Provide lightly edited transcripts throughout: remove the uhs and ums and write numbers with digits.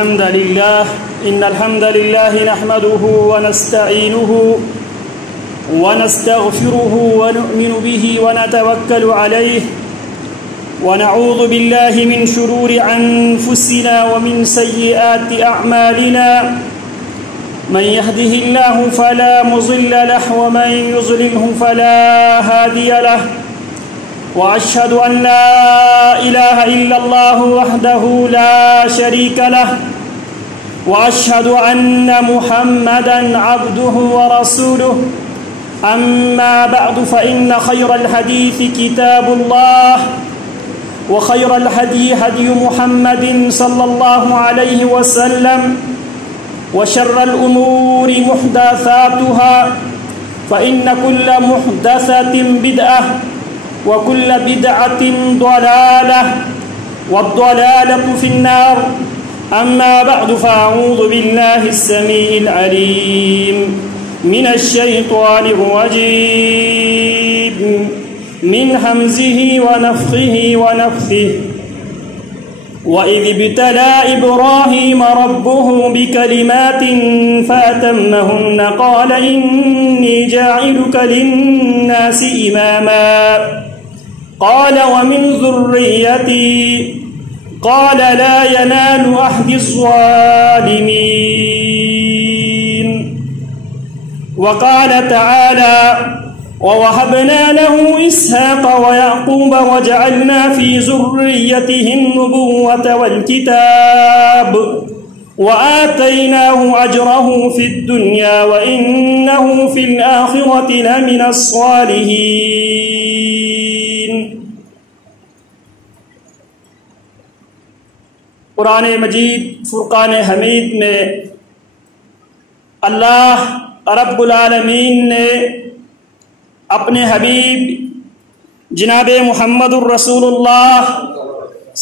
الحمد لله نحمده ونستعينه ونستغفره ونؤمن به ونتوكل عليه ونعوذ بالله من شرور أنفسنا ومن سيئات أعمالنا من يهده الله فلا مضل له ومن يضلله فلا هادي له وأشهد أن لا إله إلا الله وحده لا شريك له وأشهد أن محمدا عبده ورسوله أما بعد فإن خير الحديث كتاب الله وخير الهدي هدي محمد صلى الله عليه وسلم وشر الأمور محدثاتها فإن كل محدثة بدعة وكل بدعة ضلالة والضلالة في النار أما بعد فأعوذ بالله السميع العليم من الشيطان الرجيم من همزه ونفخه ونفثه وإذ ابتلى إبراهيم ربه بكلمات فأتمهن قال إني جاعلك للناس إماما قال ومن ذريتي قال لا ينال عهد الظالمين وقال تعالى ووهبنا له إسحاق ويعقوب وجعلنا في ذريته النبوة والكتاب وآتيناه أجره في الدنيا وإنه في الآخرة لمن الصالحين. قرآن مجید فرقان حمید میں اللہ رب العالمین نے اپنے حبیب جناب محمد الرسول اللہ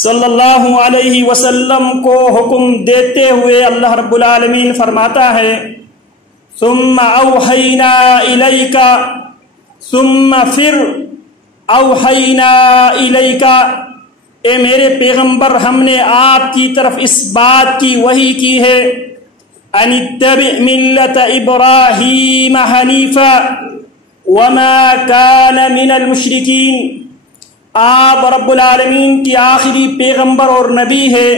صلی اللہ علیہ وسلم کو حکم دیتے ہوئے اللہ رب العالمین فرماتا ہے ثم اوحینا الیک ثم پھر اوحینا الیک اے میرے پیغمبر ہم نے آپ کی طرف اس بات کی وحی کی ہے ان اتبع ملت ابراہیم حنیفا وما كان من المشرکین. آپ رب العالمین کی آخری پیغمبر اور نبی ہے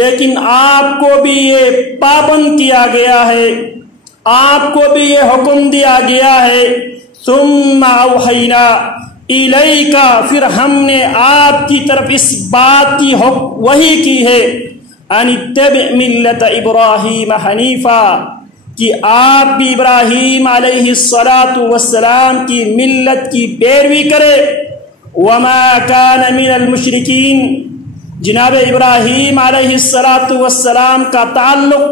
لیکن آپ کو بھی یہ پابند کیا گیا ہے آپ کو بھی یہ حکم دیا گیا ہے ثم اوحینا الیک پھر ہم نے آپ کی طرف اس بات کی وحی کی ہے ان اتبع ملت ابراہیم حنیفا کہ آپ بھی ابراہیم علیہ السلام کی ملت کی پیروی کرے وما كان من المشرکین. جناب ابراہیم علیہ السلام کا تعلق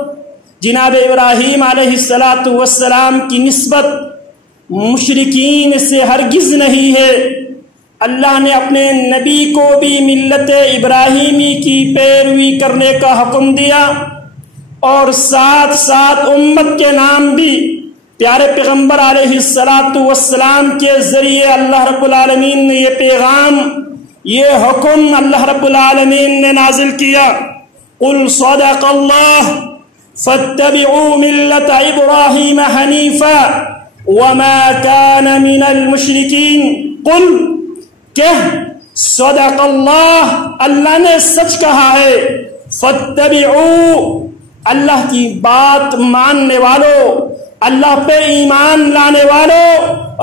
جناب ابراہیم علیہ السلام کی نسبت مشرکین سے ہرگز نہیں ہے. اللہ نے اپنے نبی کو بھی ملت ابراہیمی کی پیروی کرنے کا حکم دیا اور ساتھ ساتھ امت کے نام بھی پیارے پیغمبر علیہ السلام کے ذریعے اللہ رب العالمین نے یہ پیغام یہ حکم اللہ رب العالمین نے نازل کیا قل صدق اللہ فاتبعوا ملت ابراہیم حنیفا وما كان من المشرکین. قل کہہ صدق اللہ اللہ نے سچ کہا ہے فاتبعوا اللہ کی بات ماننے والوں اللہ پہ ایمان لانے والوں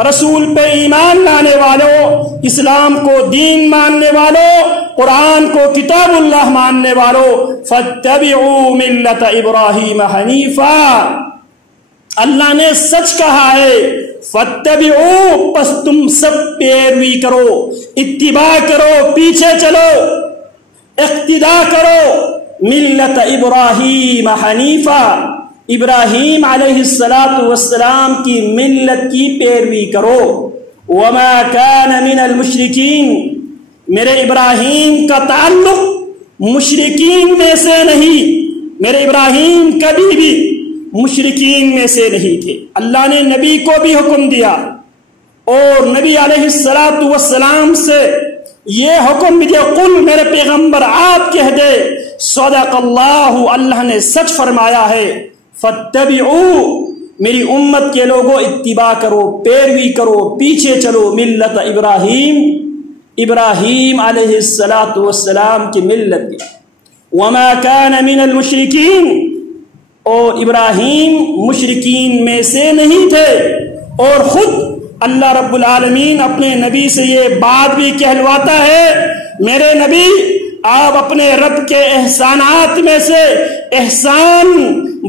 رسول پہ ایمان لانے والوں اسلام کو دین ماننے والوں قرآن کو کتاب اللہ ماننے والوں فاتبعوا ملت ابراہیم حنیفا. اللہ نے سچ کہا ہے فاتبعوا پس تم سب پیروی کرو اتباع کرو پیچھے چلو اقتداء کرو ملت ابراہیم حنیفا ابراہیم علیہ السلام کی ملت کی پیروی کرو وما كان من المشرکین. میرے ابراہیم کا تعلق مشرکین میں سے نہیں میرے ابراہیم کبھی بھی مشرکین میں سے نہیں تھے. اللہ نے نبی کو بھی حکم دیا اور نبی علیہ السلام سے یہ حکم بھی دیا قل میرے پیغمبر آپ کہہ دے صدق اللہ، اللہ نے سچ فرمایا ہے۔ فاتبعوا، میری امت کے لوگوں اتباع کرو، پیروی کرو، پیچھے چلو ملت ابراہیم، ابراہیم علیہ السلام کی ملت کی۔ وما كان من المشرکین، اور ابراہیم مشرکین میں سے نہیں تھے۔ اور خود اللہ رب العالمین اپنے نبی سے یہ بات بھی کہلواتا ہے، میرے نبی آپ اپنے رب کے احسانات میں سے احسان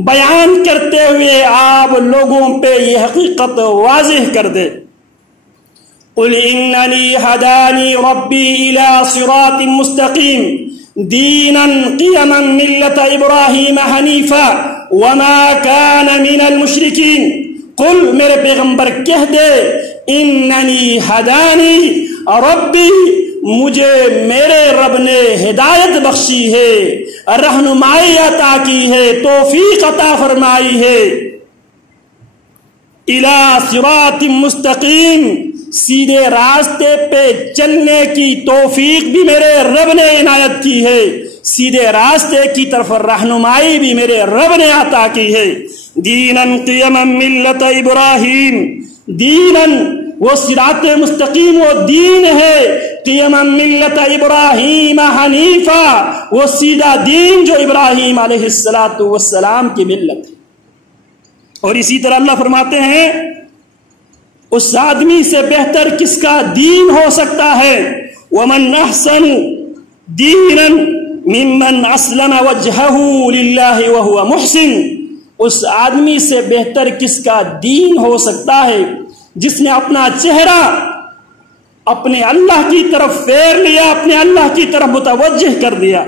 بیان کرتے ہوئے آپ لوگوں پہ یہ حقیقت واضح کر دے۔ قل اننی ہدانی ربی الی صراط مستقیم دینا قیما ملت ابراہیم حنیفا وما کان من المشرکین۔ قل، میرے پیغمبر کہہ دے، اننی ہدانی ربی، مجھے میرے رب نے ہدایت بخشی ہے، رہنمائی عطا کی ہے، توفیق عطا فرمائی ہے۔ الی صراط مستقیم، سیدھے راستے پہ چلنے کی توفیق بھی میرے رب نے عنایت کی ہے، سیدھے راستے کی طرف رہنمائی بھی میرے رب نے عطا کی ہے۔ دینا قیما ملت ابراہیم، دینا وہ صراط مستقیم وہ دین ہے، قیما ملت ابراہیم حنیفا وہ سیدھا دین جو ابراہیم علیہ السلام کی ملت ہے۔ اور اسی طرح اللہ فرماتے ہیں اس آدمی سے بہتر کس کا دین ہو سکتا ہے، ومن احسن دینا ممن اسلم وجہہ للہ وہو محسن، اس آدمی سے بہتر کس کا دین ہو سکتا ہے جس نے اپنا چہرہ اپنے اللہ کی طرف پھیر لیا، اپنے اللہ کی طرف متوجہ کر دیا۔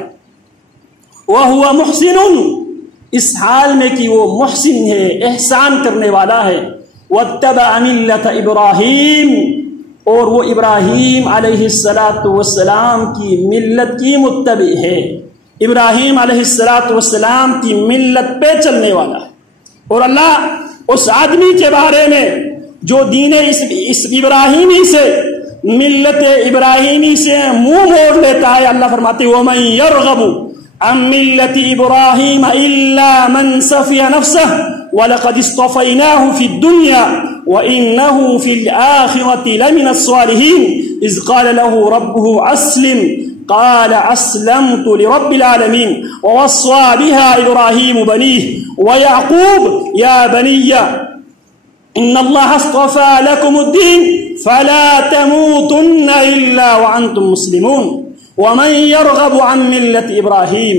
وہو محسن، اس حال میں کہ وہ محسن ہے، احسان کرنے والا ہے۔ واتبع ملت ابراہیم، اور وہ ابراہیم علیہ السلام کی ملت کی متبع ہے، ابراہیم علیہ السلام کی ملت پہ چلنے والا ہے۔ اور اللہ اس آدمی کے بارے میں جو دین اس ابراہیمی سے، ملت ابراہیمی سے منہ موڑ لیتا ہے، اللہ فرماتے ہیں وَمَن يَرْغَبُ عَن مِّلَّةِ إِبْرَاهِيمَ إِلَّا مَن سَفِيَ نَفْسَهُ وَلَقَدِ اصْطَفَيْنَاهُ فِي الدُّنْيَا وَإِنَّهُ فِي الْآخِرَةِ لَمِنَ الصَّالِحِينَ إِذْ قَالَ لَهُ رَبُّهُ أَسْلِمْ قال أسلمت لرب العالمين ووصى بها إبراهيم بنيه ويعقوب يا بني إن الله اصطفى لكم الدين فلا تموتن إلا وأنتم مسلمون ومن يرغب عن ملة إبراهيم،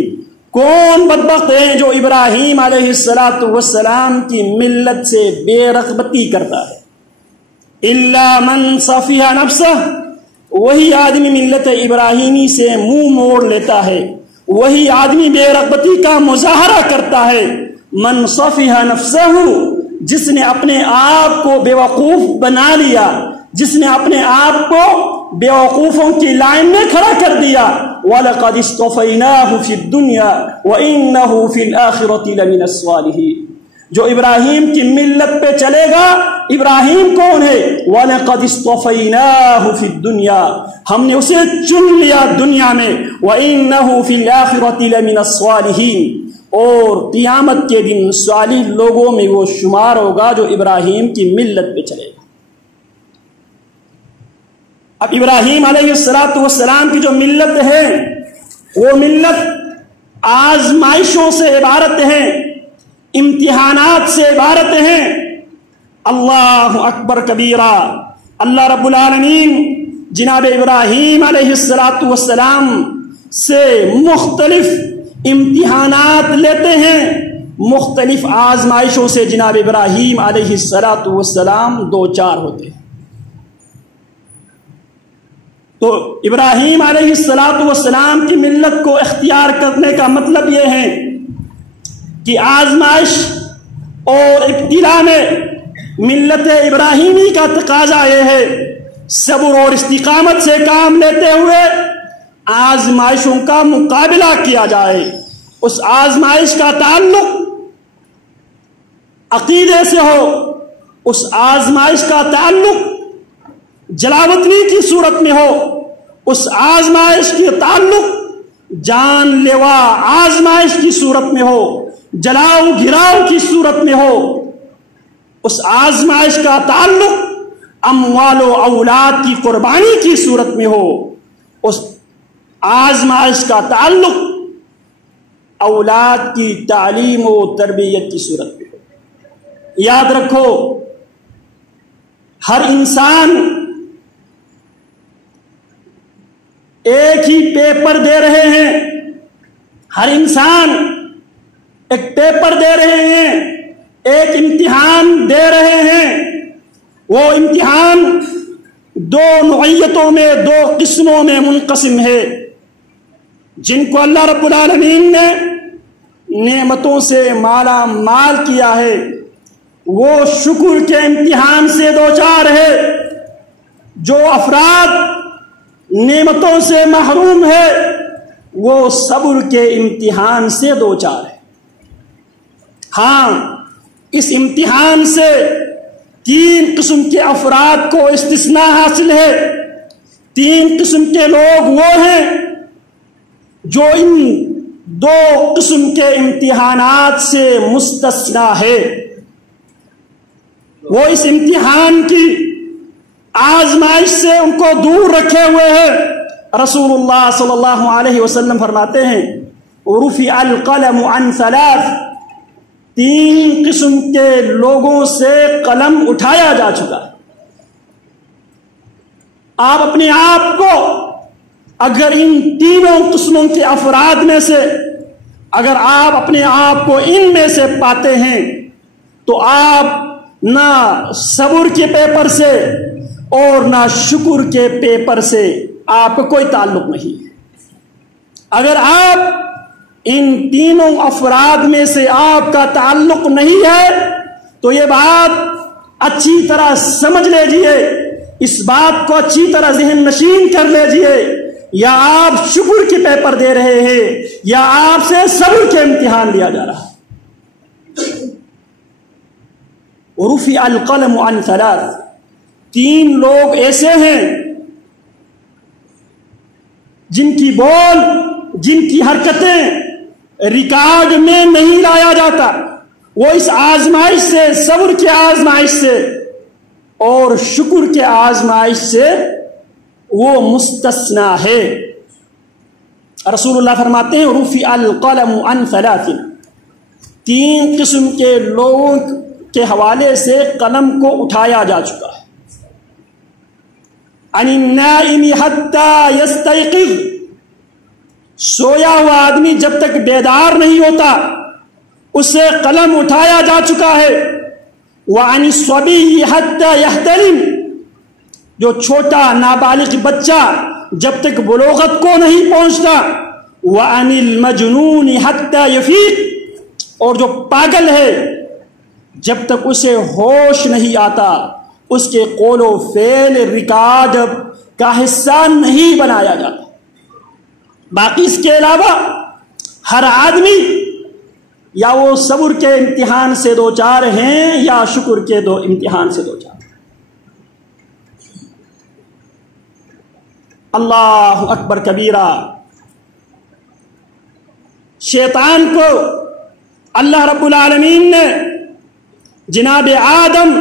کون بدبخت ہیں جو ابراہیم علیہ السلام کی ملت سے بے رغبتی کرتا ہے۔ إلا من صفح نفسه، وہی آدمی ملت ابراہیمی سے منہ موڑ لیتا ہے، وہی آدمی بے رغبتی کا مظاہرہ کرتا ہے۔ من صفح نفسہ، جس نے اپنے آپ کو بیوقوف بنا لیا، جس نے اپنے آپ کو بیوقوفوں کی لائن میں کھڑا کر دیا۔ وَلَقَدِ اصْطَفَيْنَاهُ فِي الدُّنْيَا وَإِنَّهُ فِي الْآخِرَةِ لَمِنَ الصَّالِحِينَ، جو ابراہیم کی ملت پہ چلے گا، ابراہیم کون ہے؟ وَلَقَدِ اصْطَفَيْنَاهُ فِي الدُّنْيَا، ہم نے اسے چن لیا دنیا میں، وَإِنَّهُ فِي الْآخِرَةِ لَمِنَ الصَّالِحِينَ، اور قیامت کے دن صالح لوگوں میں وہ شمار ہوگا جو ابراہیم کی ملت پہ چلے گا۔ اب ابراہیم علیہ السلام کی جو ملت ہے وہ ملت آزمائشوں سے عبارت ہے، امتحانات سے عبارت ہیں۔ اللہ اکبر کبیرہ، اللہ رب العالمین جناب ابراہیم علیہ السلام سے مختلف امتحانات لیتے ہیں، مختلف آزمائشوں سے جناب ابراہیم علیہ السلام دو چار ہوتے ہیں۔ تو ابراہیم علیہ السلام کی ملت کو اختیار کرنے کا مطلب یہ ہے کہ آزمائش اور ابتلا میں ملت ابراہیمی کا تقاضا یہ ہے صبر اور استقامت سے کام لیتے ہوئے آزمائشوں کا مقابلہ کیا جائے۔ اس آزمائش کا تعلق عقیدے سے ہو، اس آزمائش کا تعلق جلاوطنی کی صورت میں ہو، اس آزمائش کے تعلق جان لیوا آزمائش کی صورت میں ہو، جلاؤ گھراؤ کی صورت میں ہو، اس آزمائش کا تعلق اموال و اولاد کی قربانی کی صورت میں ہو، اس آزمائش کا تعلق اولاد کی تعلیم و تربیت کی صورت میں ہو۔ یاد رکھو، ہر انسان ایک ہی پیپر دے رہے ہیں، ہر انسان ایک پیپر دے رہے ہیں، ایک امتحان دے رہے ہیں۔ وہ امتحان دو نوعیتوں میں، دو قسموں میں منقسم ہے۔ جن کو اللہ رب العالمین نے نعمتوں سے مالا مال کیا ہے وہ شکر کے امتحان سے دوچار ہے۔ جو افراد نعمتوں سے محروم ہے وہ صبر کے امتحان سے دوچار ہے۔ ہاں، اس امتحان سے تین قسم کے افراد کو استثناء حاصل ہے۔ تین قسم کے لوگ وہ ہیں جو ان دو قسم کے امتحانات سے مستثنا ہے۔ وہ اس امتحان کی آزمائش سے ان کو دور رکھے ہوئے ہیں۔ رسول اللہ صلی اللہ علیہ وسلم فرماتے ہیں رفع القلم عن ثلاث، تین قسم کے لوگوں سے قلم اٹھایا جا چکا ہے۔ آپ اپنے آپ کو اگر ان تینوں قسموں کے افراد میں سے اگر آپ اپنے آپ کو ان میں سے پاتے ہیں تو آپ نہ صبر کے پیپر سے اور نہ شکر کے پیپر سے آپ کو کوئی تعلق نہیں ہے۔ اگر آپ ان تینوں افراد میں سے آپ کا تعلق نہیں ہے تو یہ بات اچھی طرح سمجھ لیجئے، اس بات کو اچھی طرح ذہن نشین کر لیجئے، یا آپ شکر کے پیپر دے رہے ہیں یا آپ سے صبر کے امتحان لیا جا رہا ہے۔ رفع القلم عن ثلاث، تین لوگ ایسے ہیں جن کی بول، جن کی حرکتیں ریکارڈ میں نہیں لایا جاتا۔ وہ اس آزمائش سے، صبر کے آزمائش سے اور شکر کے آزمائش سے وہ مستثنا ہے۔ رسول اللہ فرماتے ہیں رفع القلم عن ثلاث، تین قسم کے لوگوں کے حوالے سے قلم کو اٹھایا جا چکا ہے۔ عن النائم حتی یستیقظ، سویا ہوا آدمی جب تک بیدار نہیں ہوتا اس سے قلم اٹھایا جا چکا ہے۔ وعن الصبی حتی یحتلم، جو چھوٹا نابالغ بچہ جب تک بلوغت کو نہیں پہنچتا۔ وعن المجنون حتی یفیق، اور جو پاگل ہے جب تک اسے ہوش نہیں آتا اس کے قول و فعل ریکارڈ کا حصہ نہیں بنایا جاتا۔ باقی اس کے علاوہ ہر آدمی یا وہ صبر کے امتحان سے دوچار ہیں یا شکر کے امتحان سے دوچار۔ اللہ اکبر کبیرہ، شیطان کو اللہ رب العالمین نے جناب آدم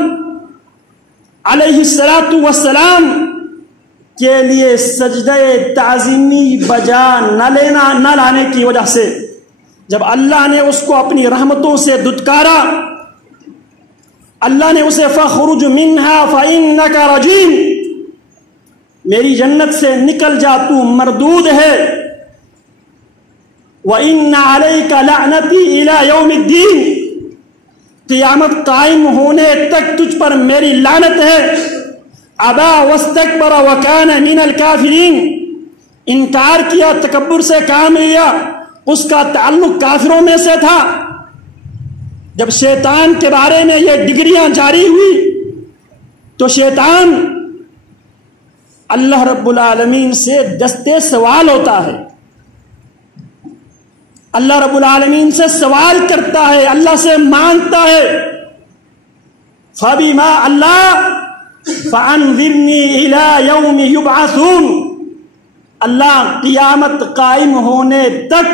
علیہ السلام کے لیے سجدہ تعظیمی بجا نہ لانے کی وجہ سے جب اللہ نے اس کو اپنی رحمتوں سے دھتکارا، اللہ نے اسے فَخْرُجْ مِنْهَا فَإِنَّكَ رَجِيمٌ، میری جنت سے نکل جا تو مردود ہے۔ وَإِنَّ عَلَيْكَ لَعْنَتِي إِلَى يَوْمِ الدِّينِ، قیامت قائم ہونے تک تجھ پر میری لعنت ہے۔ ابا واستکبر وکان من الکافرین، انکار کیا، تکبر سے کام لیا، اس کا تعلق کافروں میں سے تھا۔ جب شیطان کے بارے میں یہ ڈگریاں جاری ہوئی تو شیطان اللہ رب العالمین سے دستے سوال ہوتا ہے، اللہ رب العالمین سے سوال کرتا ہے، اللہ سے مانگتا ہے۔ فَبِمَا اللہ فَأَنذِرْنِي إِلَى يَوْمِ يُبْعَثُونَ، اللہ قیامت قائم ہونے تک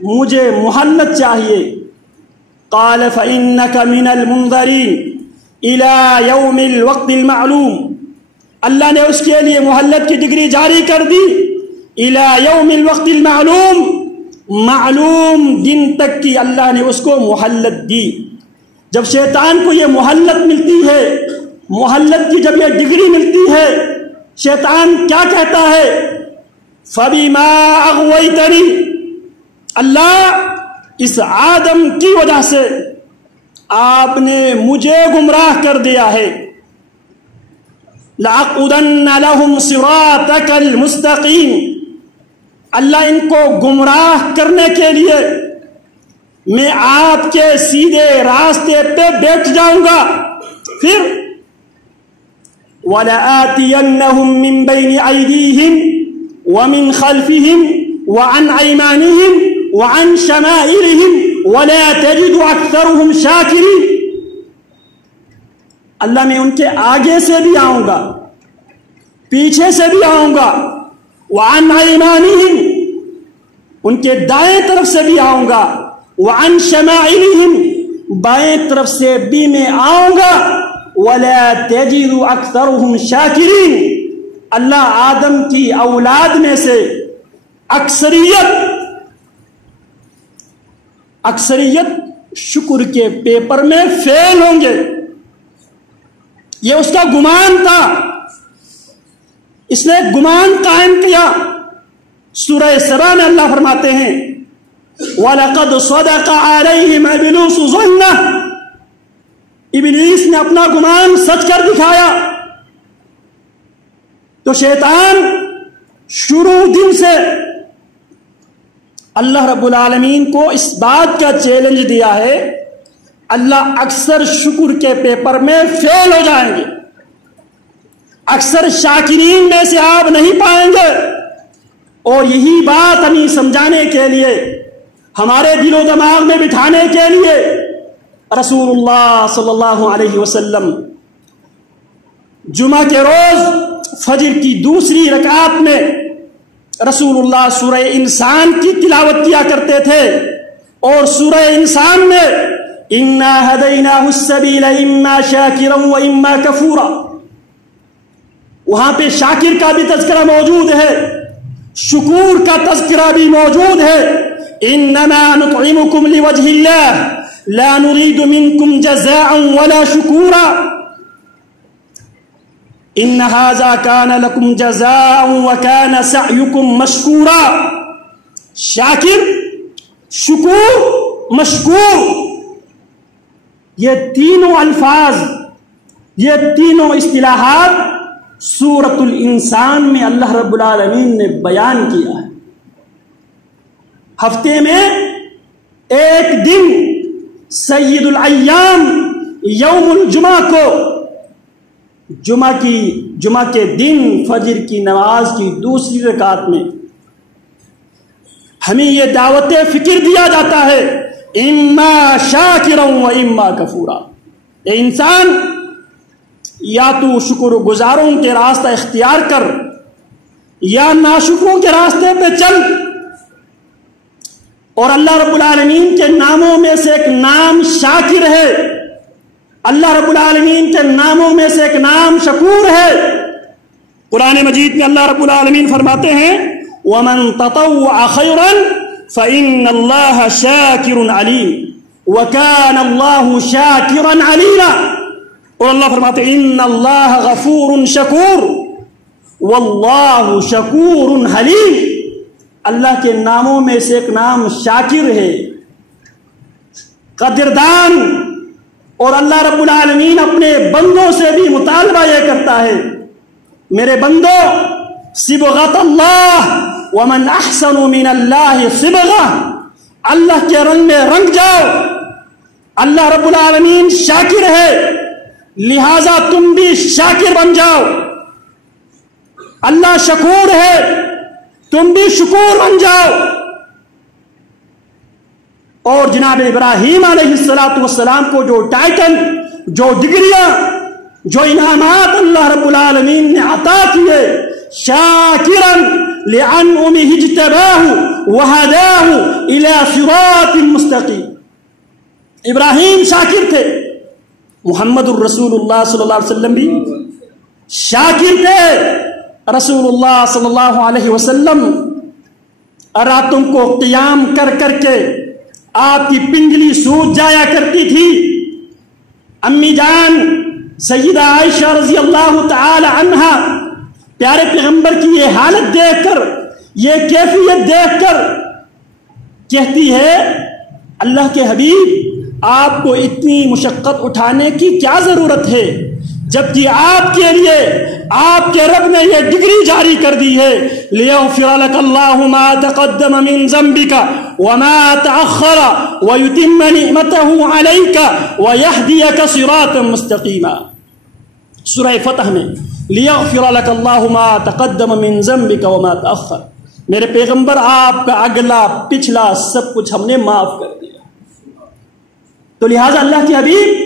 مجھے مہلت چاہیے. قال فإنك من المنظرين إلى يوم الوقت المعلوم. اللہ نے اس کے لیے مہلت کی ڈگری جاری کر دی. إلى يوم الوقت المعلوم، معلوم دن تک کی اللہ نے اس کو مہلت دی. جب شیطان کو یہ مہلت ملتی ہے، مہلت کی جب یہ ڈگری ملتی ہے، شیطان کیا کہتا ہے؟ فَبِمَا أَغْوَيْتَنِي، اللہ اس آدم کی وجہ سے آپ نے مجھے گمراہ کر دیا ہے. لَأَقْعُدَنَّ لَهُمْ صِرَاطَكَ الْمُسْتَقِيمِ، اللہ ان کو گمراہ کرنے کے لیے میں آپ کے سیدھے راستے پہ بیٹھ جاؤں گا. پھر وَلَآتِيَنَّهُمْ مِنْ بَيْنِ أَيْدِيهِمْ وَمِنْ خَلْفِهِمْ وَعَنْ أَيْمَانِهِمْ وعن شمائلهم ولا تجد اکثرهم شاکرین. اللہ میں ان کے آگے سے بھی آؤں گا، پیچھے سے بھی آؤں گا. وعن ایمانہم، ان کے دائیں طرف سے بھی آؤں گا. وعن شمائلہم، بائیں طرف سے بھی میں آؤں گا. ولا تجد اکثرهم شاکرین. اللہ آدم کی اولاد میں سے اکثریت شکر کے پیپر میں فیل ہوں گے. یہ اس کا گمان تھا، اس نے گمان قائم کیا. سورہ سبا میں اللہ فرماتے ہیں وَلَقَدْ صَدَقَ عَلَيْهِمْ إِبْلِيسُ ظَنَّهُ، ابلیس نے اپنا گمان سچ کر دکھایا. تو شیطان شروع دن سے اللہ رب العالمین کو اس بات کا چیلنج دیا ہے، اللہ اکثر شکر کے پیپر میں فیل ہو جائیں گے، اکثر شاکرین میں سے آپ نہیں پائیں گے. اور یہی بات ہمیں سمجھانے کے لیے، ہمارے دل و دماغ میں بٹھانے کے لیے رسول اللہ صلی اللہ علیہ وسلم جمعہ کے روز فجر کی دوسری رکعت میں رسول اللہ سورہ انسان کی تلاوت کیا کرتے تھے. اور سورہ انسان میں اِنَّا هَدَيْنَاهُ السَّبِيلَ إِمَّا شَاكِرًا وَإِمَّا كَفُورًا، وہاں پہ شاکر کا بھی تذکرہ موجود ہے، شکور کا تذکرہ بھی موجود ہے. إِنَّمَا نُطْعِمُكُمْ لِوَجْهِ اللَّهِ لَا نُرِيدُ مِنْكُمْ جَزَاءً وَلَا شُكُورًا ان هذا كان لكم جزاء وكان سعيكم مشكورا. شاکر، شکور، مشکور، یہ تینوں الفاظ، یہ تینوں اصطلاحات سورۃ الانسان میں اللہ رب العالمین نے بیان کیا ہے. ہفتے میں ایک دن سید الایام یوم الجمعہ کو، جمعہ کے دن فجر کی نماز کی دوسری رکعت میں ہمیں یہ دعوت فکر دیا جاتا ہے اما شاکرا و اما کفورا. اے انسان، یا تو شکر گزاروں کے راستہ اختیار کر یا ناشکروں کے راستے پہ چل. اور اللہ رب العالمین کے ناموں میں سے ایک نام شاکر ہے، اللہ رب العالمین کے ناموں میں سے ایک نام شکور ہے. قرآن مجید میں اللہ رب العالمین فرماتے ہیں وَمَن تَطَوَّعَ خَيْرًا فَإِنَّ اللَّهَ شَاكِرٌ عَلِيمٌ وَكَانَ اللَّهُ شَاكِرًا عَلِيمًا. اور اللہ فرماتے ہیں إِنَّ اللَّهَ غَفُورٌ شَكُورٌ وَاللَّهُ شَكُورٌ حَلِيمٌ. اللہ کے ناموں میں سے ایک نام شاکر ہے، قدردان. اور اللہ رب العالمین اپنے بندوں سے بھی مطالبہ یہ کرتا ہے میرے بندو صبغۃ اللہ ومن احسن من اللہ صبغہ، اللہ کے رنگ میں رنگ جاؤ. اللہ رب العالمین شاکر ہے، لہذا تم بھی شاکر بن جاؤ. اللہ شکور ہے، تم بھی شکور بن جاؤ. اور جناب ابراہیم علیہ السلام کو جو ٹائٹل، جو ڈگریاں، جو انعامات اللہ رب العالمین نے عطا کیے، شاکرن لأنعمه اجتباه وهداه إلى صراط مستقيم. ابراہیم شاکر تھے، محمد الرسول اللہ صلی اللہ علیہ وسلم بھی شاکر تھے. رسول اللہ صلی اللہ علیہ وسلم راتوں کو قیام کر کر کے آپ کی پنجلی سوج جایا کرتی تھی. امی جان سیدہ عائشہ رضی اللہ تعالی عنہا پیارے پیغمبر کی یہ حالت دیکھ کر، یہ کیفیت دیکھ کر کہتی ہے اللہ کے حبیب آپ کو اتنی مشقت اٹھانے کی کیا ضرورت ہے، جبکہ آپ کے لیے آپ کے رب نے یہ ڈگری جاری کر دی ہے لِيَغْفِرَ لَكَ اللَّهُ مَا تَقَدَّمَ مِن ذَنْبِكَ وَمَا تَأَخَّرَ وَيُتِمَّ نِعْمَتَهُ عَلَيْكَ وَيَهْدِيَكَ صِرَاطًا مُسْتَقِيمًا. سورہ فتح میں لِيَغْفِرَ لَكَ اللَّهُ مَا تَقَدَّمَ مِن ذَنْبِكَ وَمَا تَأَخَّرَ. میرے پیغمبر آپ کا اگلا پچھلا سب کچھ ہم نے معاف کر دیا. تو لہٰذا اللہ کے حبیب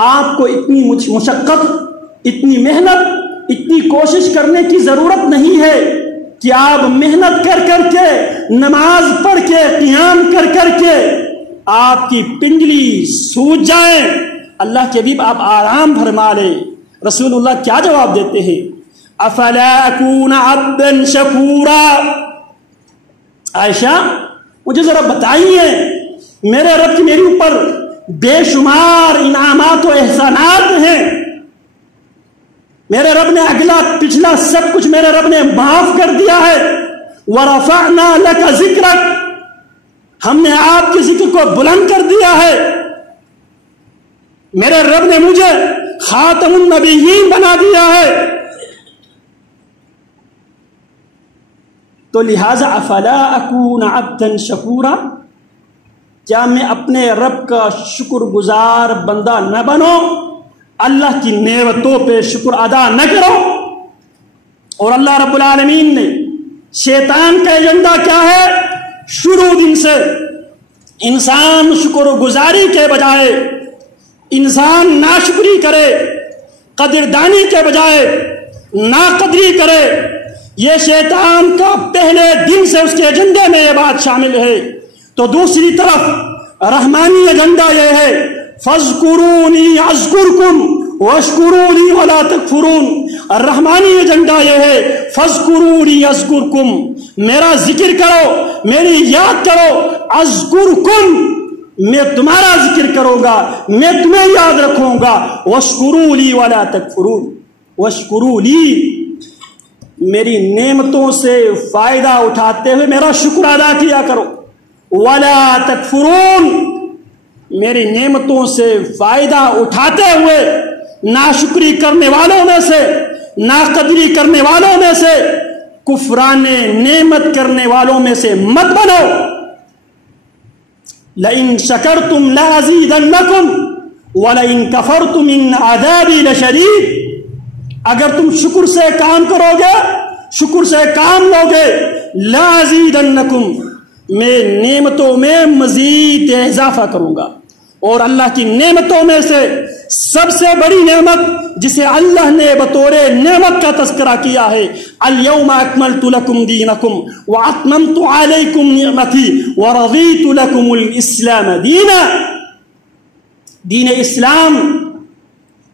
آپ کو اتنی مشقت، اتنی محنت، اتنی کوشش کرنے کی ضرورت نہیں ہے کہ آپ محنت کر کر کے، نماز پڑھ کے، قیام کر کر کے آپ کی پنڈلی سوج جائیں. اللہ کے حبیب آپ آرام فرما لیں. رسول اللہ کیا جواب دیتے ہیں؟ افلا اکون عبدا شکورا. عائشہ مجھے ذرا بتائیے، میرے رب کی میرے اوپر بے شمار انعامات و احسانات ہیں، میرے رب نے اگلا پچھلا سب کچھ میرے رب نے معاف کر دیا ہے. وَرَفَعْنَا لَكَ ذِكْرَكَ، ہم نے آپ کے ذکر کو بلند کر دیا ہے. میرے رب نے مجھے خاتم النبیین بنا دیا ہے. تو لہذا افلا اکون عبدا شکورا، کیا میں اپنے رب کا شکر گزار بندہ نہ بنوں، اللہ کی نعمتوں پہ شکر ادا نہ کرو؟ اور اللہ رب العالمین نے، شیطان کا ایجنڈا کیا ہے؟ شروع دن سے انسان شکر گزاری کے بجائے انسان ناشکری کرے، قدردانی کے بجائے ناقدری کرے. یہ شیطان کا پہلے دن سے اس کے ایجنڈے میں یہ بات شامل ہے. تو دوسری طرف رحمانی ایجنڈا یہ ہے فَاذْكُرُونِي أَذْكُرْكُمْ وَاشْكُرُوا لِي وَلَا تَكْفُرُونَ. رحمانی ایجنڈا یہ ہے فَاذْكُرُونِي أَذْكُرْكُمْ، میرا ذکر کرو، میری یاد کرو. أَذْكُرْكُمْ، میں تمہارا ذکر کروں گا، میں تمہیں یاد رکھوں گا. وَاشْكُرُوا لِي وَلَا تَكْفُرُونَ. وَاشْكُرُوا لِي، میری نعمتوں سے فائدہ اٹھاتے ہوئے میرا شکر ادا کیا کرو. وَلَا تَكْفُرُونَ، میری نعمتوں سے فائدہ اٹھاتے ہوئے ناشکری کرنے والوں میں سے، ناقدری کرنے والوں میں سے، کفران نعمت کرنے والوں میں سے مت بنو. لَإِن شَكَرْتُمْ لَأَزِيدَنَّكُمْ وَلَإِن كَفَرْتُمْ إِنَّ عَذَابِي لَشَدِيدٌ. اگر تم شکر سے کام کرو گے، شکر سے کام لو گے، لَأَزِيدَنَّكُمْ، میں نعمتوں میں مزید اضافہ کروں گا. اور اللہ کی نعمتوں میں سے سب سے بڑی نعمت جسے اللہ نے بطور نعمت کا تذکرہ کیا ہے، اليوم اکملت لکم دینکم واتممت علیکم نعمتی ورضیت لکم الاسلام دینا. دین اسلام،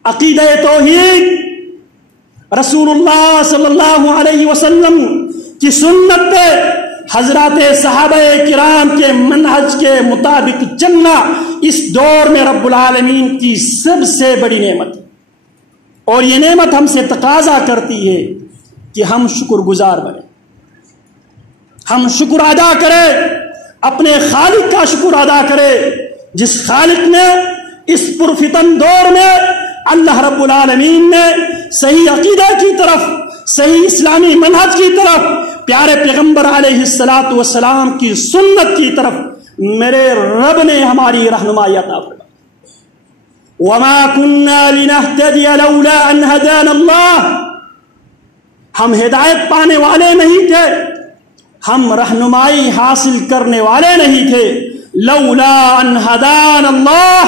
عقیدہ توحید، رسول اللہ صلی اللہ علیہ وسلم کی سنت پہ حضرات صحابہ کرام کے منہج کے مطابق چلنا اس دور میں رب العالمین کی سب سے بڑی نعمت ہے. اور یہ نعمت ہم سے تقاضا کرتی ہے کہ ہم شکر گزار بنیں، ہم شکر ادا کریں، اپنے خالق کا شکر ادا کریں، جس خالق نے اس پرفتن دور میں اللہ رب العالمین نے صحیح عقیدہ کی طرف، صحیح اسلامی منہج کی طرف، پیارے پیغمبر علیہ السلام کی سنت کی طرف میرے رب نے ہماری رہنمائی عطا فرمائی. وَمَا كُنَّا لِنَهْتَدِيَ لَوْلَا أَنْ هَدَانَ اللَّهُ، ہم ہدایت پانے والے نہیں تھے، ہم رہنمائی حاصل کرنے والے نہیں تھے. لَوْلَا أَنْ هَدَانَ اللَّهُ،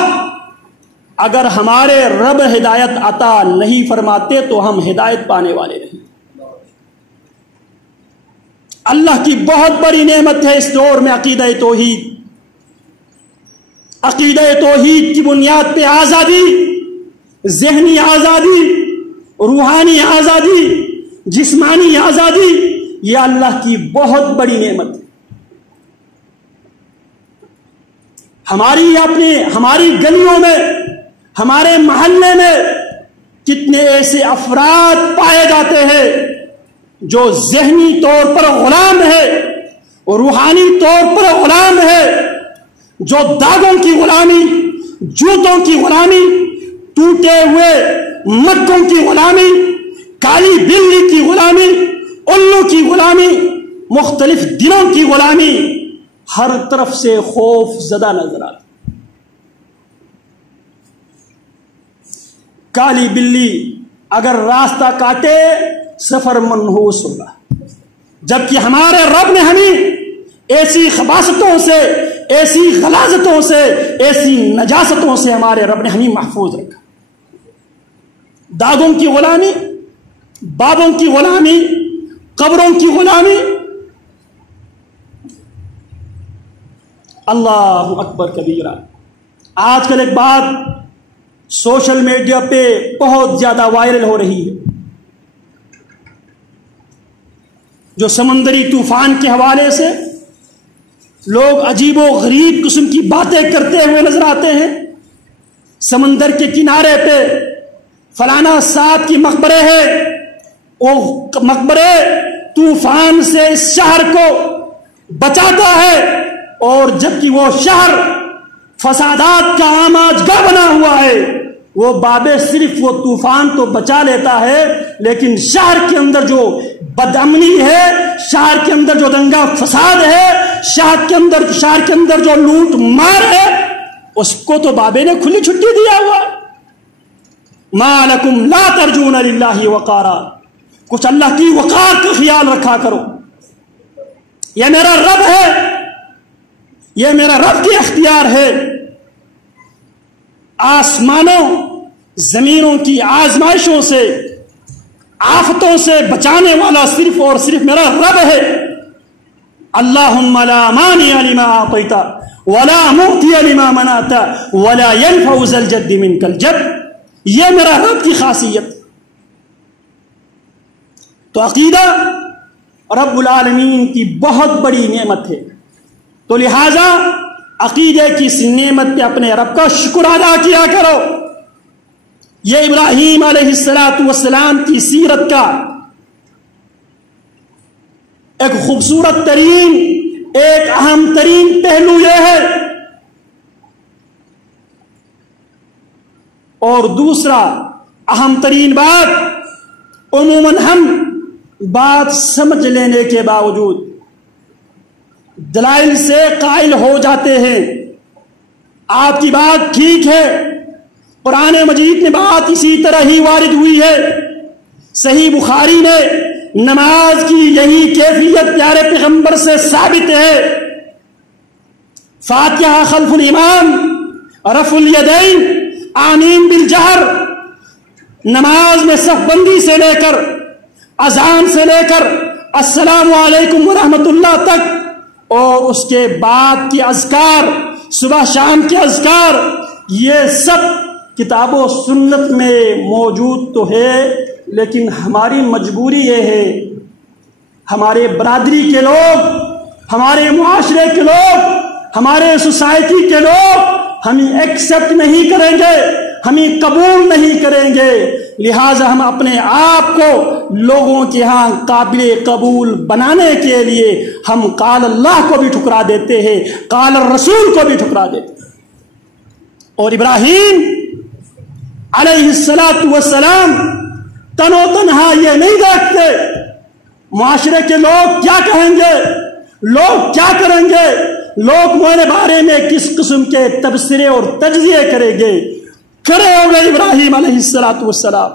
اگر ہمارے رب ہدایت عطا نہیں فرماتے تو ہم ہدایت پانے والے نہیں. اللہ کی بہت بڑی نعمت ہے اس دور میں عقیدہ توحید. عقیدہ توحید کی بنیاد پہ آزادی، ذہنی آزادی، روحانی آزادی، جسمانی آزادی، یہ اللہ کی بہت بڑی نعمت ہے. ہماری گلیوں میں، ہمارے محلے میں کتنے ایسے افراد پائے جاتے ہیں جو ذہنی طور پر غلام ہے، روحانی طور پر غلام ہے، جو داغوں کی غلامی، جوتوں کی غلامی، ٹوٹے ہوئے مٹکوں کی غلامی، کالی بلی کی غلامی، الو کی غلامی، مختلف دنوں کی غلامی، ہر طرف سے خوف زدہ نظر آتی. کالی بلی اگر راستہ کاٹے سفر منحوس ہوگا، جبکہ ہمارے رب نے ہمیں ایسی خباثتوں سے، ایسی غلاظتوں سے، ایسی نجاستوں سے ہمارے رب نے ہمیں محفوظ رکھا. داغوں کی غلامی، بابوں کی غلامی، قبروں کی غلامی. اللہ اکبر کبیرہ. آج کل ایک بات سوشل میڈیا پہ بہت زیادہ وائرل ہو رہی ہے، جو سمندری طوفان کے حوالے سے لوگ عجیب و غریب قسم کی باتیں کرتے ہوئے نظر آتے ہیں. سمندر کے کنارے پہ فلانا صاحب کی مقبرے ہے، وہ مقبرے طوفان سے اس شہر کو بچاتا ہے، اور جبکہ وہ شہر فسادات کا آماج گاہ بنا ہوا ہے. وہ بابے صرف وہ طوفان تو بچا لیتا ہے، لیکن شہر کے اندر جو بدامنی ہے، شہر کے اندر جو دنگا فساد ہے، شہر کے اندر جو لوٹ مار ہے، اس کو تو بابے نے کھلی چھٹی دیا ہوا. ما لکم لا ترجون للہ وقارا. کچھ اللہ کی وقار کا خیال رکھا کرو. یہ میرا رب ہے، یہ میرا رب کی اختیار ہے. آسمانوں زمینوں کی آزمائشوں سے، آفتوں سے بچانے والا صرف اور صرف میرا رب ہے. اللہم لا مانع لما اعطیت ولا معطی لما منعت ولا ينفع ذا الجد منک الجد. یہ میرا رب کی خاصیت. تو عقیدہ رب العالمین کی بہت بڑی نعمت ہے. تو لہذا عقیدے کی اس نعمت پہ اپنے رب کا شکر ادا کیا کرو. یہ ابراہیم علیہ السلام کی سیرت کا ایک خوبصورت ترین، ایک اہم ترین پہلو یہ ہے. اور دوسرا اہم ترین بات، عموماً ہم بات سمجھ لینے کے باوجود دلائل سے قائل ہو جاتے ہیں. آپ کی بات ٹھیک ہے، قرآن مجید میں بات اسی طرح ہی وارد ہوئی ہے. صحیح بخاری میں نماز کی یہی کیفیت پیارے پیغمبر سے ثابت ہے. فاتحہ خلف الامام، رفع الیدین، آمین بالجہر. نماز میں صف بندی سے لے کر، اذان سے لے کر السلام علیکم ورحمۃ اللہ تک، اور اس کے بعد کی اذکار، صبح شام کے اذکار، یہ سب کتاب و سنت میں موجود تو ہے. لیکن ہماری مجبوری یہ ہے، ہمارے برادری کے لوگ، ہمارے معاشرے کے لوگ، ہمارے سوسائٹی کے لوگ ہمیں ایکسپٹ نہیں کریں گے، ہمیں قبول نہیں کریں گے. لہٰذا ہم اپنے آپ کو لوگوں کے ہاں قابل قبول بنانے کے لیے ہم قال اللہ کو بھی ٹھکرا دیتے ہیں، قال الرسول کو بھی ٹھکرا دیتے ہیں. اور ابراہیم علیہ السلام تن و تنہا یہ نہیں دیکھتے معاشرے کے لوگ کیا کہیں گے، لوگ کیا کریں گے، لوگ میرے بارے میں کس قسم کے تبصرے اور تجزیے کریں گے. کھڑے ہو گئے ابراہیم علیہ السلام.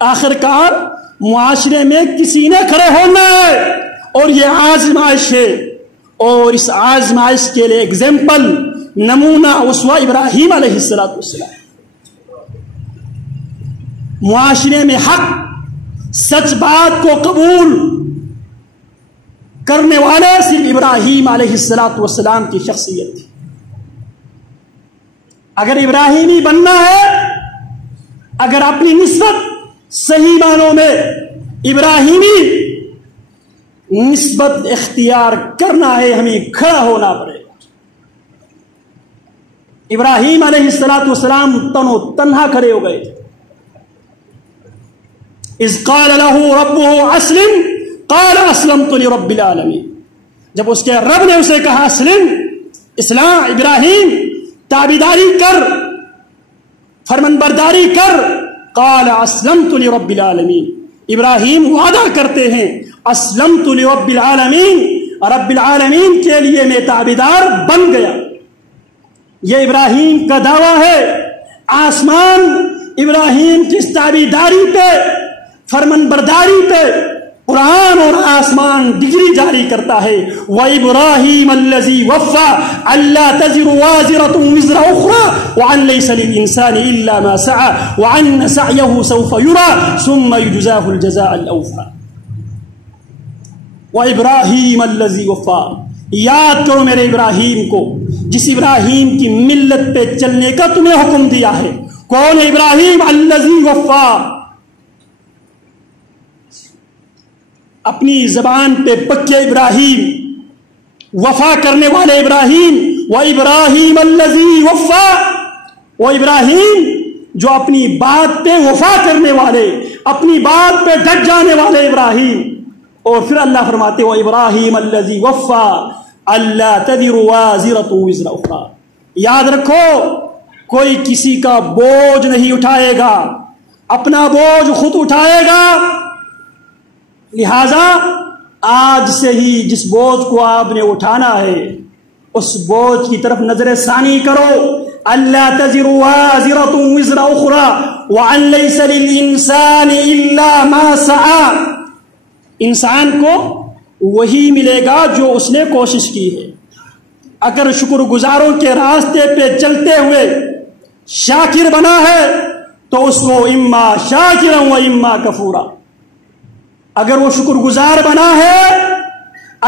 آخر کار معاشرے میں کسی نے کھڑے ہونا ہے، اور یہ آزمائش ہے. اور اس آزمائش کے لیے ایگزامپل، نمونہ، اسوہ ابراہیم علیہ السلام. معاشرے میں حق، سچ بات کو قبول کرنے والے صرف ابراہیم علیہ السلام کی شخصیت تھی۔ اگر ابراہیمی بننا ہے، اگر اپنی نسبت صحیح معنوں میں ابراہیمی نسبت اختیار کرنا ہے، ہمیں کھڑا ہونا پڑے گا۔ ابراہیم علیہ السلام تنہا کھڑے ہو گئے تھے۔ اذ قال له ربه اسلم قال اسلمت لرب العالمین، جب اس کے رب نے اسے کہا اسلم، اسلام، ابراہیم تابعداری کر، فرمان برداری کر، قال اسلمت لرب العالمین، ابراہیم وعدہ کرتے ہیں اسلمت لرب العالمین، رب العالمین کے لیے میں تابعدار بن گیا۔ یہ ابراہیم کا دعویٰ ہے۔ آسمان ابراہیم کی تابعداری پہ، فرمان برداری پہ، قرآن اور آسمان ڈگری جاری کرتا ہے۔ وَإِبْرَاهِيمَ الَّذِي وَفَّى أَلَّا تَزِرُ وَازِرَةٌ وِزْرَ أُخْرَى وَأَن لَّيْسَ لِلْإِنسَانِ إِلَّا مَا سَعَىٰ وَأَنَّ سَعْيَهُ سَوْفَ يُرَىٰ ثُمَّ يُجْزَاهُ الْجَزَاءَ الْأَوْفَىٰ۔ وَإِبْرَاهِيمَ الَّذِي وَفَّىٰ، یاد کرو میرے ابراہیم کو، جس ابراہیم کی ملت پہ چلنے کا تمہیں حکم دیا ہے۔ کون ہے ابراہیم؟ الذی وفا، اپنی زبان پہ پکے ابراہیم، وفا کرنے والے ابراہیم۔ وابراہیم الذی وفا، وہ ابراہیم جو اپنی بات پہ وفا کرنے والے، اپنی بات پہ ڈٹ جانے والے ابراہیم۔ اور پھر اللہ فرماتے وابراہیم الذی وفا الا تذر وازرۃ وزر اخرى، یاد رکھو کوئی کسی کا بوجھ نہیں اٹھائے گا، اپنا بوجھ خود اٹھائے گا۔ لہذا آج سے ہی جس بوجھ کو آپ نے اٹھانا ہے اس بوجھ کی طرف نظر ثانی کرو۔ الا تزر وازرۃ وزر اخرى وان ليس للانسان الا ما سعى، انسان کو وہی ملے گا جو اس نے کوشش کی ہے۔ اگر شکر گزاروں کے راستے پہ چلتے ہوئے شاکر بنا ہے تو اس کو اما شاکرا و اما کفورا، اگر وہ شکر گزار بنا ہے،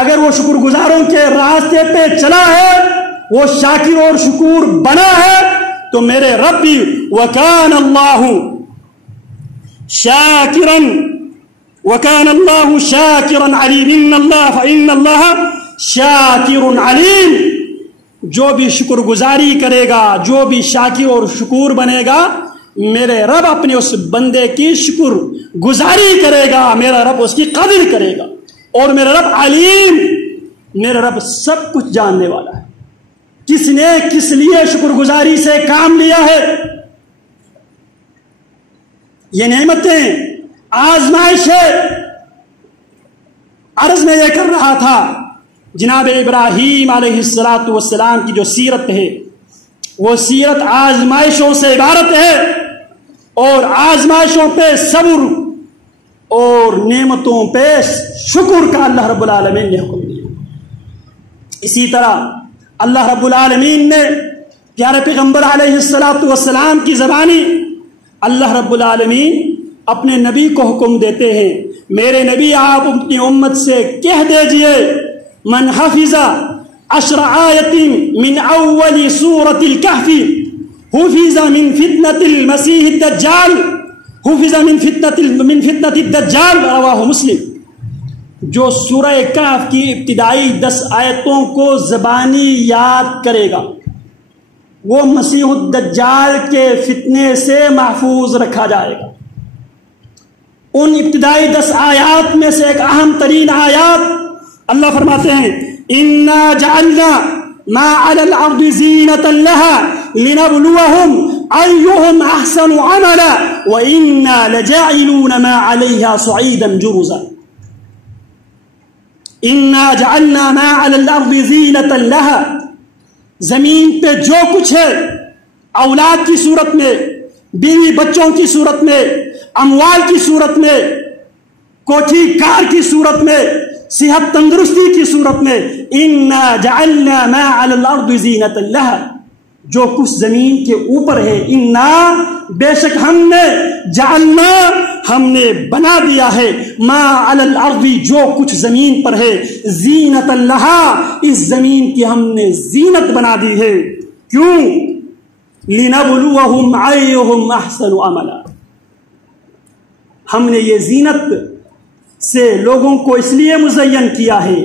اگر وہ شکر گزاروں کے راستے پہ چلا ہے، وہ شاکر اور شکور بنا ہے، تو میرے رب بھی وَكَانَ اللَّهُ شَاكِرًا وَكَانَ اللَّهُ شَاكِرًا عَلِيمًا، فَإِنَّ اللَّهَ شَاكِرٌ عَلِيمٌ، جو بھی شکر گزاری کرے گا، جو بھی شاکر اور شکور بنے گا، میرے رب اپنے اس بندے کی شکر گزاری کرے گا، میرا رب اس کی قدر کرے گا۔ اور میرا رب علیم، میرا رب سب کچھ جاننے والا ہے۔ کس نے کس لیے شکر گزاری سے کام لیا ہے؟ یہ نعمتیں آزمائش ہے۔ عرض میں یہ کر رہا تھا جناب ابراہیم علیہ السلام کی جو سیرت ہے وہ سیرت آزمائشوں سے عبارت ہے، اور آزمائشوں پہ صبر اور نعمتوں پہ شکر کا اللہ رب العالمین نے حکم دیا۔ اسی طرح اللہ رب العالمین نے پیارے پیغمبر علیہ السلام کی زبانی اللہ رب العالمین اپنے نبی کو حکم دیتے ہیں، میرے نبی آپ اپنی امت سے کہہ دیجئے من حفظ 10 آیت من اول سورة الكهف حفظ من فتنة المسیح الدجال، حفظ من فتنة الدجال، رواہ مسلم۔ جو سورہ کہف کی ابتدائی 10 آیتوں کو زبانی یاد کرے گا وہ مسیح الدجال کے فتنے سے محفوظ رکھا جائے گا۔ ان ابتدائی 10 آیات میں سے ایک اہم ترین آیات اللہ فرماتے ہیں انا جعلنا ما علی الارض زینۃ لها لنبلوہم ایہم احسن عملا وانا لجاعلون ما علیہا صعیدا جرزا۔ انا جعلنا ما علی الارض زینۃ لها، زمین پہ جو کچھ ہے، اولاد کی صورت میں، بیوی بچوں کی صورت میں، اموال کی صورت میں، کوٹھی کار کی صورت میں، صحت تندرستی کی صورت میں، انا جعلنا ما علی الارض زینۃ لها، جو کچھ زمین کے اوپر ہے، انا بے شک ہم نے، جعلنا ہم نے بنا دیا ہے ما علی الارض جو کچھ زمین پر ہے زینت لہا اس زمین کی ہم نے زینت بنا دی ہے. کیوں؟ لنبلوہم ایہم احسن عملا. ہم نے یہ زینت سے لوگوں کو اس لیے مزین کیا ہے,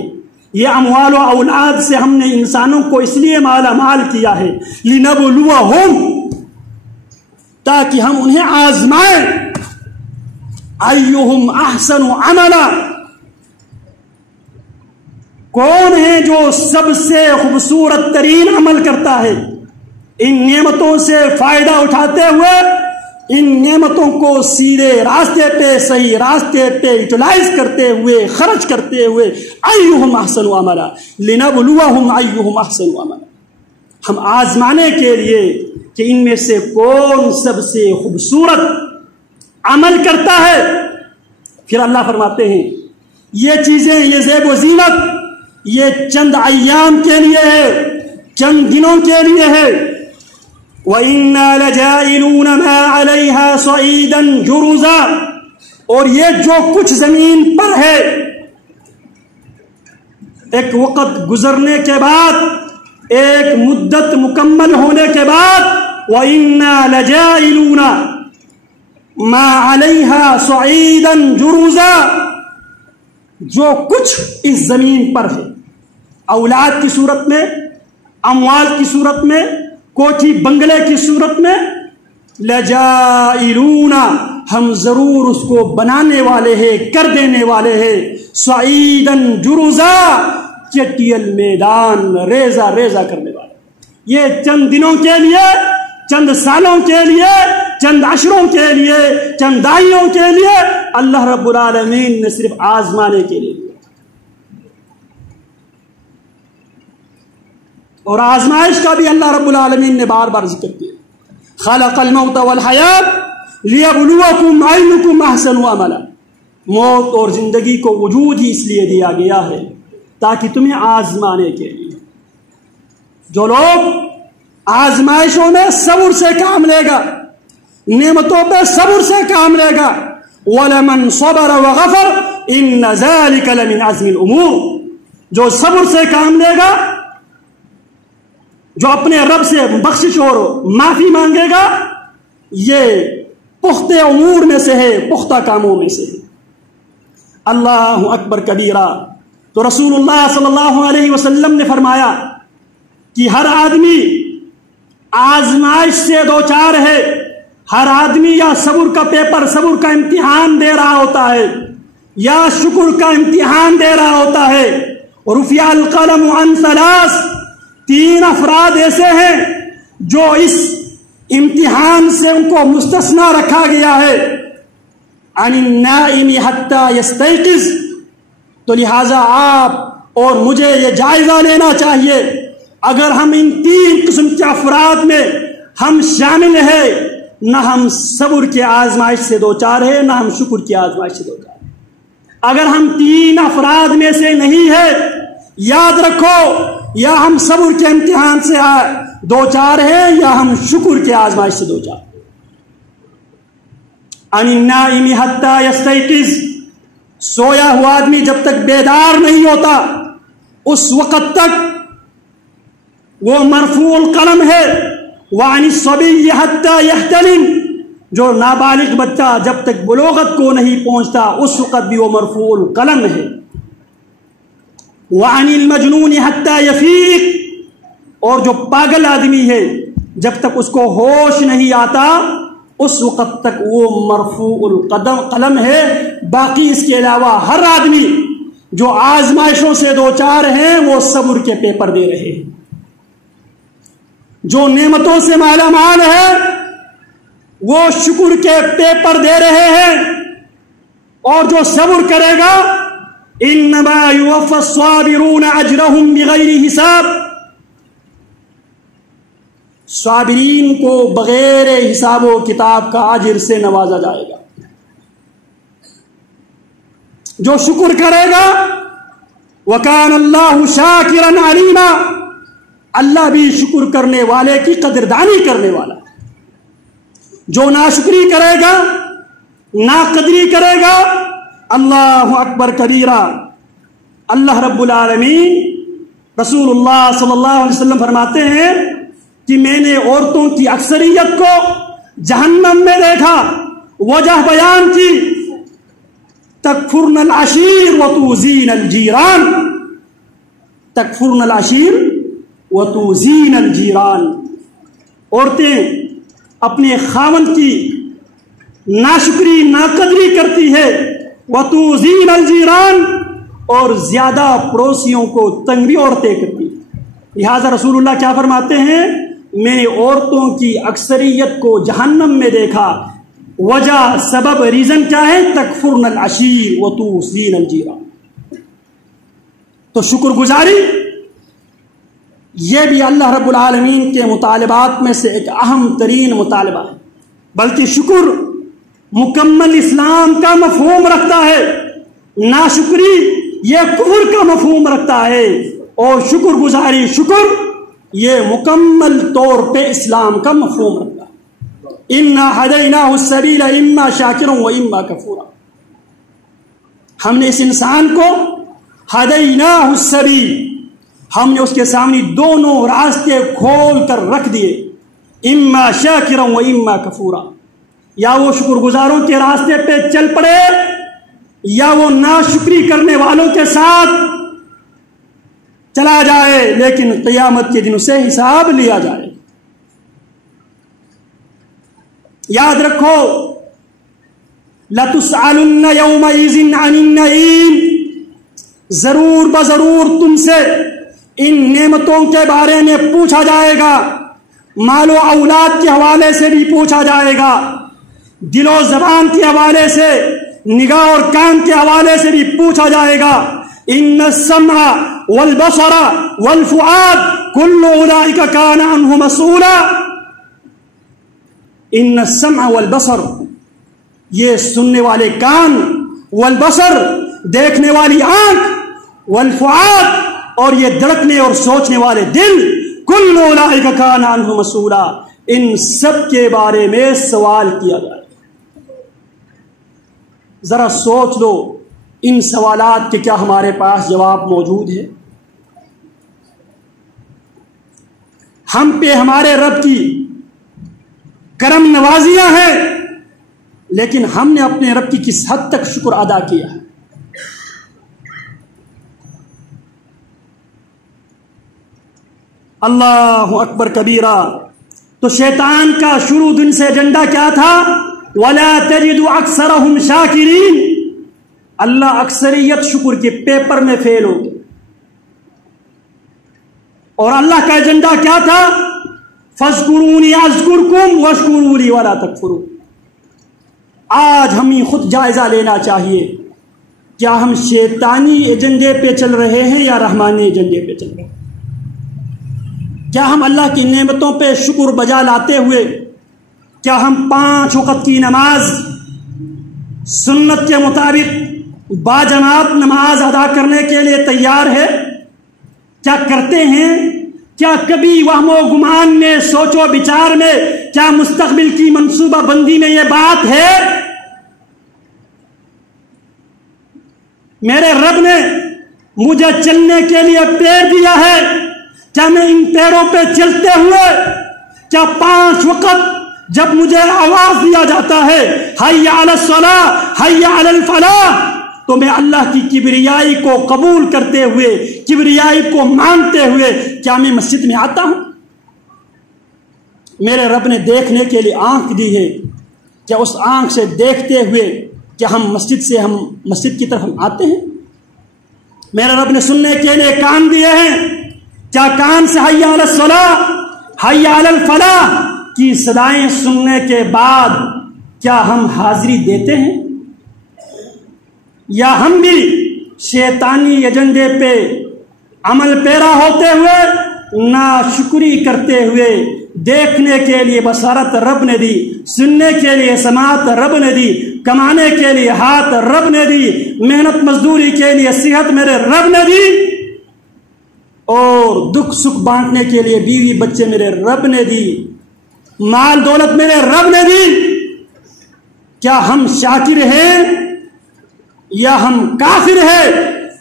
یہ اموال و اولاد سے ہم نے انسانوں کو اس لیے مالا مال کیا ہے لنبلوہم تاکہ ہم انہیں آزمائیں ایہم احسن عملا کون ہے جو سب سے خوبصورت ترین عمل کرتا ہے. ان نعمتوں سے فائدہ اٹھاتے ہوئے ان نعمتوں کو سیدھے راستے پہ صحیح راستے پہ یوٹیلائز کرتے ہوئے خرچ کرتے ہوئے ایہم احسن عملا لنبلوہم ایہم احسن عملا ہم آزمانے کے لیے کہ ان میں سے کون سب سے خوبصورت عمل کرتا ہے. پھر اللہ فرماتے ہیں یہ چیزیں یہ زیب و زینت یہ چند ایام کے لیے ہے, چند دنوں کے لیے ہے. وَإِنَّا لَجَائِلُونَ مَا عَلَيْهَا صَعِيدًا جُرُزًا اور یہ جو کچھ زمین پر ہے ایک وقت گزرنے کے بعد ایک مدت مکمل ہونے کے بعد وَإِنَّا لَجَائِلُونَ مَا عَلَيْهَا صَعِيدًا جُرُزًا جو کچھ اس زمین پر ہے اولاد کی صورت میں اموال کی صورت میں کوٹھی بنگلے کی صورت میں لجائلون ہم ضرور اس کو بنانے والے ہیں کر دینے والے ہیں صعیدن جرزا چٹیل میدان ریزہ ریزہ کرنے والے. یہ چند دنوں کے لیے چند سالوں کے لیے چند عشروں کے لیے چند دہائیوں کے لیے اللہ رب العالمین نے صرف آزمانے کے لیے اور آزمائش کا بھی اللہ رب العالمین نے بار بار ذکر کیا. خلق الموت والحیات لیبلوکم ایکم احسن عملا موت اور زندگی کو وجود ہی اس لیے دیا گیا ہے تاکہ تمہیں آزمانے کے لیے. جو لوگ آزمائشوں میں صبر سے کام لے گا نعمتوں پہ صبر سے کام لے گا وَلَمَنْ صَبَرَ وَغَفَرَ إِنَّ ذَلِكَ لَمِنْ عَزْمِ الْأُمُورِ جو صبر سے کام لے گا جو اپنے رب سے بخشش اور معافی مانگے گا یہ پختہ امور میں سے ہے پختہ کاموں میں سے ہے. اللہ اکبر کبیرہ. تو رسول اللہ صلی اللہ علیہ وسلم نے فرمایا کہ ہر آدمی آزمائش سے دوچار ہے. ہر آدمی یا صبر کا پیپر صبر کا امتحان دے رہا ہوتا ہے یا شکر کا امتحان دے رہا ہوتا ہے. رفع القلم عن ثلاث 3 افراد ایسے ہیں جو اس امتحان سے ان کو مستثنا رکھا گیا ہے. عن النائم حتی یستیقظ تو لہذا آپ اور مجھے یہ جائزہ لینا چاہیے اگر ہم ان 3 قسم کے افراد میں ہم شامل ہیں نہ ہم صبر کے آزمائش سے دوچار ہیں نہ ہم شکر کی آزمائش سے دوچار ہیں. اگر ہم 3 افراد میں سے نہیں ہیں یاد رکھو یا ہم صبر کے امتحان سے دوچار ہیں یا ہم شکر کے آزمائش سے دوچار. عن النائم حتی یستیقظ سویا ہوا آدمی جب تک بیدار نہیں ہوتا اس وقت تک وہ مرفوع القلم ہے. وعن الصبی حتی یحتلم جو نابالغ بچہ جب تک بلوغت کو نہیں پہنچتا اس وقت بھی وہ مرفوع القلم ہے. وعن المجنون حتی یفیق اور جو پاگل آدمی ہے جب تک اس کو ہوش نہیں آتا اس وقت تک وہ مرفوع القلم ہے. باقی اس کے علاوہ ہر آدمی جو آزمائشوں سے دوچار ہیں وہ صبر کے پیپر دے رہے ہیں. جو نعمتوں سے مالا مال ہے وہ شکر کے پیپر دے رہے ہیں اور جو صبر کرے گا انما یوفی الصابرون اجرهم بغیر حساب صابرین کو بغیر حساب و کتاب کا اجر سے نوازا جائے گا. جو شکر کرے گا وکان اللہ شاکرا علیما اللہ بھی شکر کرنے والے کی قدردانی کرنے والا. جو ناشکری کرے گا ناقدری کرے گا، اللہ اکبر کبیرہ۔ اللہ رب العالمین رسول اللہ صلی اللہ علیہ وسلم فرماتے ہیں کہ میں نے عورتوں کی اکثریت کو جہنم میں دیکھا، وجہ بیان کی، تکفرن العشیر وتؤذین الجیران، تکفرن العشیر وتؤذین الجیران۔ عورتیں اپنے خاوند کی ناشکری ناقدری کرتی ہے، وتؤذین الجیران، اور زیادہ پڑوسیوں کو تنگ بھی عورتیں کرتی ہیں۔ لہذا رسول اللہ کیا فرماتے ہیں؟ میں نے عورتوں کی اکثریت کو جہنم میں دیکھا، وجہ سبب ریزن کیا ہے؟ تکفرن العشیر وتؤذین الجیران۔ تو شکر گزاری یہ بھی اللہ رب العالمین کے مطالبات میں سے ایک اہم ترین مطالبہ ہے، بلکہ شکر مکمل اسلام کا مفہوم رکھتا ہے، ناشکری یہ کفر کا مفہوم رکھتا ہے، اور شکر گزاری، شکر یہ مکمل طور پہ اسلام کا مفہوم رکھتا ہے۔ انا ہدیناہ السبیل اما شاکرا و اما کفورا۔ ہم نے اس انسان کو ہدیناہ السبیل، ہم نے اس کے سامنے دونوں راستے کھول کر رکھ دیے، اما شاکرا و اما کفورا، یا وہ شکر گزاروں کے راستے پہ چل پڑے یا وہ ناشکری کرنے والوں کے ساتھ چلا جائے، لیکن قیامت کے دن سے حساب لیا جائے۔ یاد رکھو، لَتُسْأَلُنَّ يَوْمَئِذٍ عَنِ النَّعِيمِ، ضرور بضرور تم سے ان نعمتوں کے بارے میں پوچھا جائے گا، مال و اولاد کے حوالے سے بھی پوچھا جائے گا، دل و زبان کے حوالے سے، نگاہ اور کان کے حوالے سے بھی پوچھا جائے گا۔ ان السمع والبصر والفؤاد كل اولئک کان عنہ مسئولا۔ ان السمع والبصر، یہ سننے والے کان، والبصر دیکھنے والی آنکھ، والفؤاد اور یہ دھڑکنے اور سوچنے والے دل، کل اولئک کان عنہ مسئولا، ان سب کے بارے میں سوال کیا جائے۔ ذرا سوچ لو ان سوالات کے کیا ہمارے پاس جواب موجود ہے؟ ہم پہ ہمارے رب کی کرم نوازیاں ہیں، لیکن ہم نے اپنے رب کی کس حد تک شکر ادا کیا ہے؟ اللہ اکبر کبیرہ۔ تو شیطان کا شروع دن سے ایجنڈا کیا تھا؟ وَلَا تَجِدُ أَكْثَرَهُمْ شَاكِرِينَ، اللہ اکثریت شکر کے پیپر میں فیل ہو گئی۔ اور اللہ کا ایجنڈا کیا تھا؟ فَاذْكُرُونِي أَذْكُرْكُمْ وَاشْكُرُوا لِي وَلَا تَكْفُرُوا۔ آج ہمیں خود جائزہ لینا چاہیے، کیا ہم شیطانی ایجنڈے پہ چل رہے ہیں یا رحمانی ایجنڈے پہ چل رہے ہیں؟ کیا ہم اللہ کی نعمتوں پہ شکر بجا لاتے ہوئے، کیا ہم 5 وقت کی نماز سنت کے مطابق باجماعت نماز ادا کرنے کے لیے تیار ہے؟ کیا کرتے ہیں؟ کیا کبھی وہم و گمان میں، سوچ و بچار میں، کیا مستقبل کی منصوبہ بندی میں یہ بات ہے؟ میرے رب نے مجھے چلنے کے لیے پیر دیا ہے، کیا میں ان پیروں پہ چلتے ہوئے، کیا 5 وقت جب مجھے آواز دیا جاتا ہے حی علی الصلاۃ حی علی الفلاح، تو میں اللہ کی کبریائی کو قبول کرتے ہوئے، کبریائی کو مانتے ہوئے کیا میں مسجد میں آتا ہوں؟ میرے رب نے دیکھنے کے لیے آنکھ دی ہے، کیا اس آنکھ سے دیکھتے ہوئے کیا ہم مسجد کی طرف ہم آتے ہیں؟ میرے رب نے سننے کے لیے کان دیے ہیں، کیا کان سے حی علی الصلاۃ حی علی الفلاح کی صدائیں سننے کے بعد کیا ہم حاضری دیتے ہیں؟ یا ہم بھی شیطانی ایجنڈے پہ عمل پیرا ہوتے ہوئے، ناشکری کرتے ہوئے، دیکھنے کے لیے بصارت رب نے دی، سننے کے لیے سماعت رب نے دی، کمانے کے لیے ہاتھ رب نے دی، محنت مزدوری کے لیے صحت میرے رب نے دی، اور دکھ سکھ بانٹنے کے لیے بیوی بچے میرے رب نے دی، مال دولت میرے رب نے دی، کیا ہم شاکر ہیں یا ہم کافر ہیں؟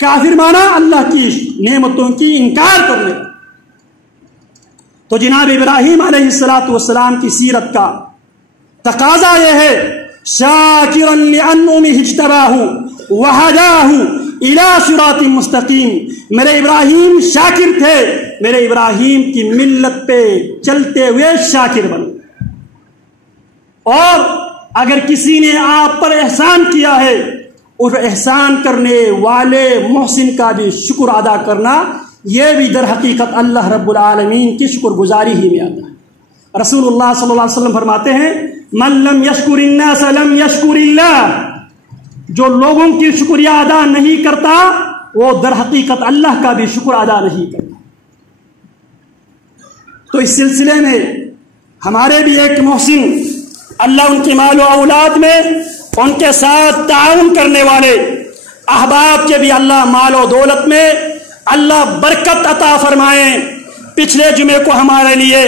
کافر مانا اللہ کی نعمتوں کی انکار کرنے۔ تو جناب ابراہیم علیہ السلام کی سیرت کا تقاضا یہ ہے شاکرا لانعمہ اجتباہ وہداہ الی صراط مستقیم۔ میرے ابراہیم شاکر تھے، میرے ابراہیم کی ملت پہ چلتے ہوئے شاکر بن۔ اور اگر کسی نے آپ پر احسان کیا ہے، اس احسان کرنے والے محسن کا بھی شکر ادا کرنا، یہ بھی در حقیقت اللہ رب العالمین کی شکر گزاری ہی میں آتا ہے۔ رسول اللہ صلی اللہ علیہ وسلم فرماتے ہیں من لم یشکر الناس لم یشکر اللہ، جو لوگوں کی شکریہ ادا نہیں کرتا وہ در حقیقت اللہ کا بھی شکر ادا نہیں کرتا۔ تو اس سلسلے میں ہمارے بھی ایک محسن، اللہ ان کی مال و اولاد میں ان کے ساتھ تعاون کرنے والے احباب کے بھی اللہ مال و دولت میں اللہ برکت عطا فرمائیں۔ پچھلے جمعے کو ہمارے لیے،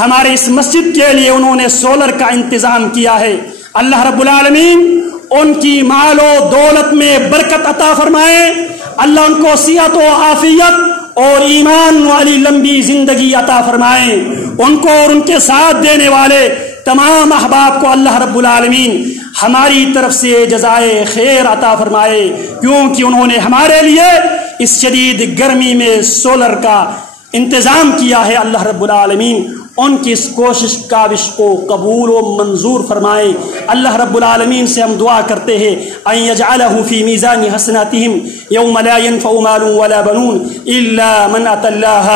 ہمارے اس مسجد کے لیے انہوں نے سولر کا انتظام کیا ہے۔ اللہ رب العالمین ان کی مال و دولت میں برکت عطا فرمائیں، اللہ ان کو صحت و عافیت اور ایمان والی لمبی زندگی عطا فرمائیں۔ ان کو اور ان کے ساتھ دینے والے تمام احباب کو اللہ رب العالمین ہماری طرف سے جزائے خیر عطا فرمائے، کیونکہ انہوں نے ہمارے لیے اس شدید گرمی میں سولر کا انتظام کیا ہے۔ اللہ رب العالمین ان کی اس کوشش کاوش کو قبول و منظور فرمائے۔ اللہ رب العالمین سے ہم دعا کرتے ہیں ان یجعلہ فی میزان حسناتہم یوم لا ينفع مال ولا بنون الا من اتى اللہ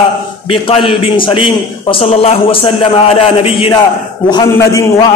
بقلب سلیم۔ وصلی اللہ وسلم علی نبینا محمد وعلی